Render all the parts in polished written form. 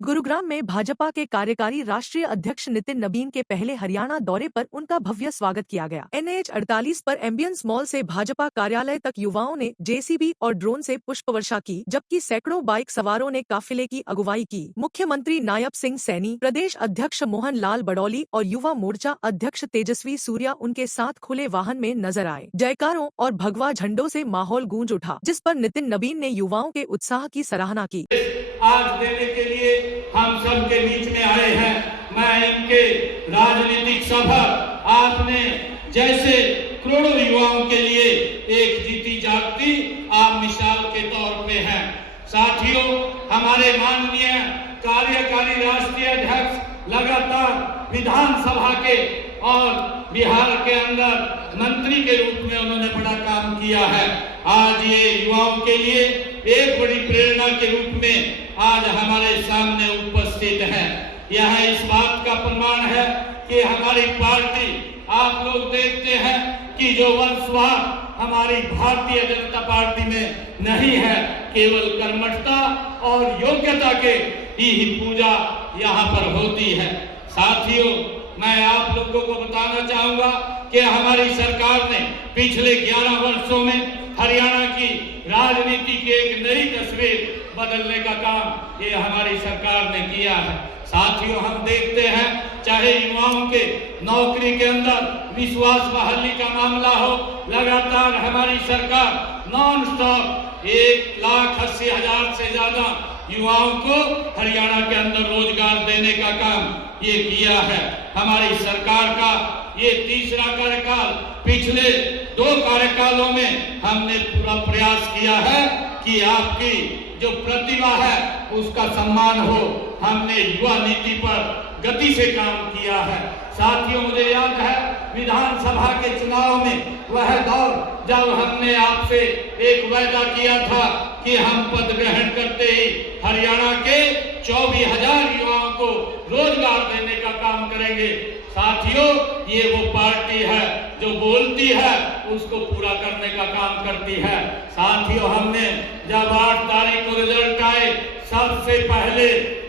गुरुग्राम में भाजपा के कार्यकारी राष्ट्रीय अध्यक्ष नितिन नबीन के पहले हरियाणा दौरे पर उनका भव्य स्वागत किया गया। NH 48 पर एम्बियंस मॉल से भाजपा कार्यालय तक युवाओं ने JCB और ड्रोन से पुष्प वर्षा की, जबकि सैकड़ों बाइक सवारों ने काफिले की अगुवाई की। मुख्यमंत्री नायब सिंह सैनी, प्रदेश अध्यक्ष मोहन लाल बडौली और युवा मोर्चा अध्यक्ष तेजस्वी सूर्या उनके साथ खुले वाहन में नजर आए। जयकारों और भगवा झंडों से माहौल गूंज उठा, जिस पर नितिन नबीन ने युवाओं के उत्साह की सराहना की। आज देने के लिए हम सब के बीच में आए हैं। मैं इनके राजनीतिक सभा आपने जैसे करोड़ों युवाओं के लिए एक जीती जागती आप मिसाल के तौर पे हैं। साथियों, हमारे माननीय कार्यकारी राष्ट्रीय अध्यक्ष लगातार विधानसभा के और बिहार के अंदर मंत्री के रूप में उन्होंने बड़ा काम किया है। आज ये युवाओं के लिए एक बड़ी प्रेरणा के रूप में आज हमारे सामने उपस्थित है। यह इस बात का प्रमाण है कि हमारी पार्टी, आप लोग देखते हैं कि जो वंशवाद हमारी भारतीय जनता पार्टी में नहीं है, केवल कर्मठता और योग्यता के ही पूजा यहाँ पर होती है। साथियों, मैं आप लोगों को बताना चाहूंगा कि हमारी सरकार ने पिछले 11 वर्षों में हरियाणा की राजनीति की एक नई तस्वीर बदलने का काम ये हमारी सरकार ने किया है। साथियों, हम देखते हैं चाहे युवाओं के नौकरी के अंदर विश्वास बहाली का मामला हो, लगातार हमारी सरकार नॉन स्टॉप 1,80,000 से ज्यादा युवाओं को हरियाणा के अंदर रोजगार देने का काम ये किया है। हमारी सरकार का ये तीसरा कार्यकाल, पिछले 2 कार्यकालों में हमने पूरा प्रयास किया है कि आपकी जो प्रतिभा है उसका सम्मान हो। हमने युवा नीति पर गति से काम किया है। साथियों, मुझे याद है विधानसभा के चुनाव में वह दौर जब हमने आपसे एक वायदा किया था कि हम पद ग्रहण करते ही हरियाणा के 24,000 युवाओं को रोजगार देने का काम करेंगे। साथियों, ये वो पार्टी है जो बोलती है उसको पूरा करने का काम करती है। साथियों, हमने जब 8 तारीख को रिजल्ट आए, सबसे पहले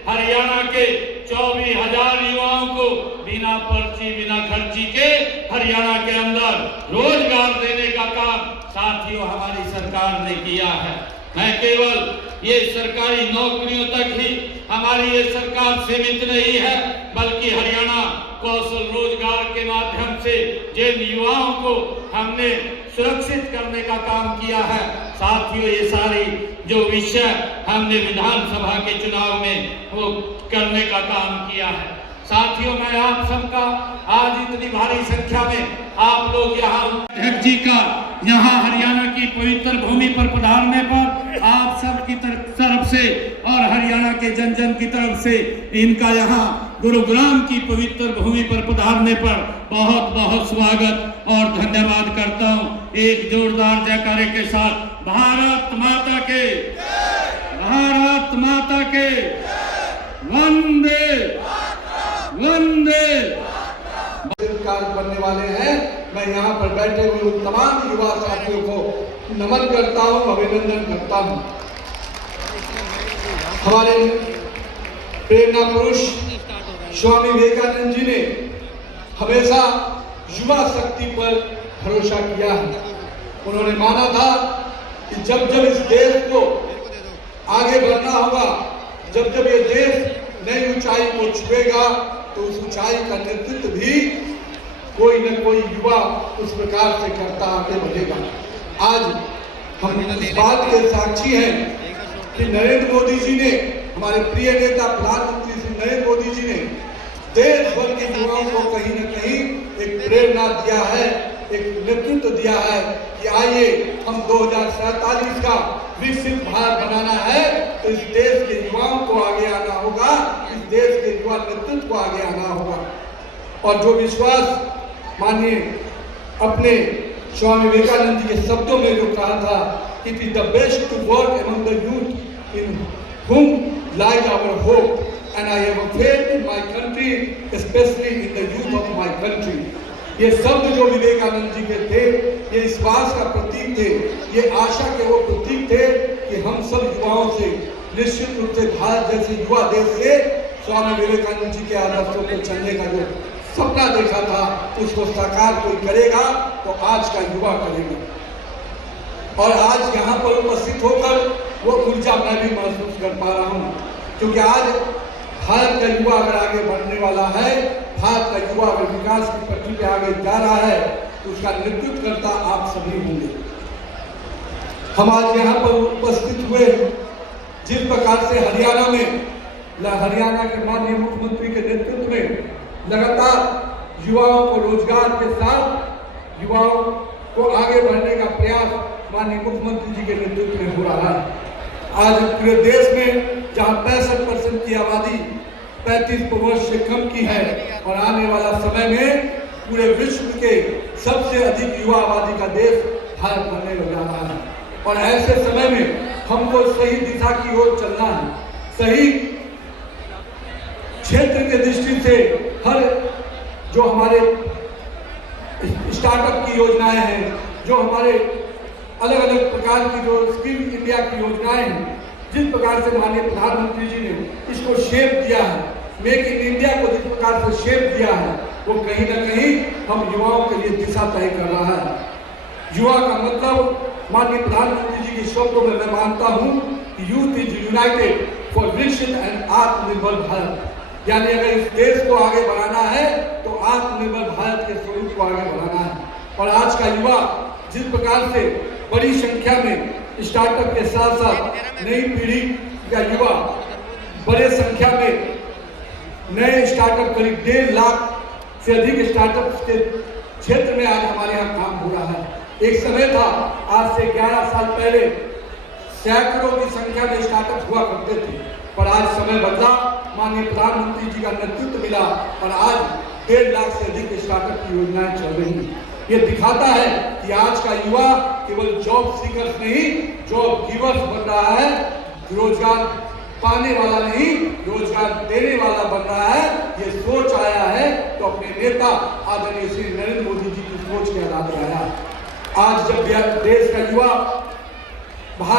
हरियाणा के 24,000 युवाओं को बिना पर्ची बिना खर्ची के हरियाणा के अंदर रोजगार देने का काम साथियों हमारी सरकार ने किया है। मैं केवल ये सरकारी नौकरियों तक ही हमारी ये सरकार सीमित नहीं है, बल्कि हरियाणा कौशल रोजगार के माध्यम से जिन युवाओं को हमने सुरक्षित करने का काम किया है। साथियों, ये सारी जो विषय हमने विधानसभा के चुनाव में वो करने का काम किया है। साथियों, मैं आप सबका आज इतनी भारी संख्या में आप लोग यहाँ अध्यक्ष जी का यहाँ हरियाणा की पवित्र भूमि पर पधारने पर आप सब की तरफ से और हरियाणा के जन जन की तरफ से इनका यहाँ गुरुग्राम की पवित्र भूमि पर पधारने पर बहुत बहुत स्वागत और धन्यवाद करता हूँ। एक जोरदार जयकारे के साथ भारत माता के, भारत माता के, वंदे वंदे बनने वाले हैं। मैं यहाँ पर बैठे हुए उन तमाम युवा साथियों को नमन करता हूँ, अभिनंदन करता हूँ। हमारे प्रेरणा पुरुष स्वामी विवेकानंद जी ने हमेशा युवा शक्ति पर भरोसा किया है। उन्होंने माना था कि जब जब इस देश को आगे बढ़ना होगा, जब जब ये देश नई ऊंचाई को छुएगा, तो उस ऊंचाई का नेतृत्व भी कोई न कोई युवा उस प्रकार से करता आगे बढ़ेगा। आज हम इस बात के साक्षी हैं कि नरेंद्र मोदी जी ने, हमारे प्रिय नेता प्रधानमंत्री श्री नरेंद्र मोदी जी ने देश भर के युवाओं को कहीं न कहीं एक प्रेरणा दिया है, एक नेतृत्व दिया है कि आइए हम 2047 का विकसित भारत बनाना है, तो इस देश के युवाओं को आगे आना होगा, इस देश के युवा नेतृत्व को आगे आना होगा। और जो विश्वास मानिए अपने स्वामी विवेकानंद जी के शब्दों में जो कहा था, it is the best to work among the youth in whom lies our hope, and I have a faith in my country, especially in the youth of my country. ये शब्द जो विवेकानंद जी के थे, ये इस बात का प्रतीक थे, ये आशा के वो प्रतीक थे कि हम सब युवाओं से निश्चित रूप से भारत जैसे युवा देश से स्वामी विवेकानंद जी के आदर्शों पर चलने का जो सपना देखा था उसको साकार कोई करेगा तो आज का युवा करेगा। और आज यहाँ पर उपस्थित होकर वो ऊर्जा मैं भी महसूस कर पा रहा हूँ, क्योंकि आज भारत का युवा अगर आगे बढ़ने वाला है, भारत का युवा अगर विकास की पटरी पे आगे जा रहा है तो उसका नेतृत्व करता आप सभी होंगे। हम आज यहाँ पर उपस्थित हुए जिस प्रकार से हरियाणा के माननीय मुख्यमंत्री के नेतृत्व में लगातार युवाओं को रोजगार के साथ युवाओं को आगे बढ़ने का प्रयास माननीय मुख्यमंत्री जी के नेतृत्व में हो रहा है। आज पूरे देश में जहां 65% की आबादी 35 वर्ष से कम की है और आने वाला समय में पूरे विश्व के सबसे अधिक युवा आबादी का देश भारत बनने जा रहा है। और ऐसे समय में हमको सही दिशा की ओर चलना है। सही क्षेत्र के दृष्टि से हर जो हमारे स्टार्टअप की योजनाएं हैं, जो हमारे अलग अलग प्रकार की जो स्किल इंडिया की योजनाएं हैं, जिस प्रकार से माननीय प्रधानमंत्री जी ने इसको शेप दिया है, मेक इन इंडिया को जिस प्रकार से शेप दिया है, वो कहीं ना कहीं हम युवाओं के लिए दिशा तय कर रहा है। युवा का मतलब माननीय प्रधानमंत्री जी के शब्दों में मैं मानता हूँ कि यूथ इज यूनाइटेड फॉर विकसित एंड आत्मनिर्भर भारत। यानी अगर इस देश को आगे बढ़ाना है तो आत्मनिर्भर भारत के स्वरूप को आगे बढ़ाना है। और आज का युवा जिस प्रकार से बड़ी संख्या में स्टार्टअप के साथ साथ नई पीढ़ी का युवा बड़े संख्या में नए स्टार्टअप करीब 1.5 लाख से अधिक स्टार्टअप के क्षेत्र में आज हमारे यहाँ काम हो रहा है। एक समय था आज से 11 साल पहले सैकड़ों की संख्या में स्टार्टअप हुआ करते थे, पर आज समय बदला, माननीय प्रधानमंत्री जी का नेतृत्व मिला और आज 1.5 लाख से अधिक स्टार्टअप की योजनाएं चल रही हैं। ये दिखाता है कि आज का युवा केवल जॉब सीकर्स नहीं, जॉब गिवर्स बन रहा है। रोजगार पाने वाला नहीं, रोजगार देने वाला बन रहा है। ये सोच आया है तो अपने नेता आदरणीय श्री नरेंद्र मोदी जी की सोच के आधार पर आया। आज जब देश का युवा भारत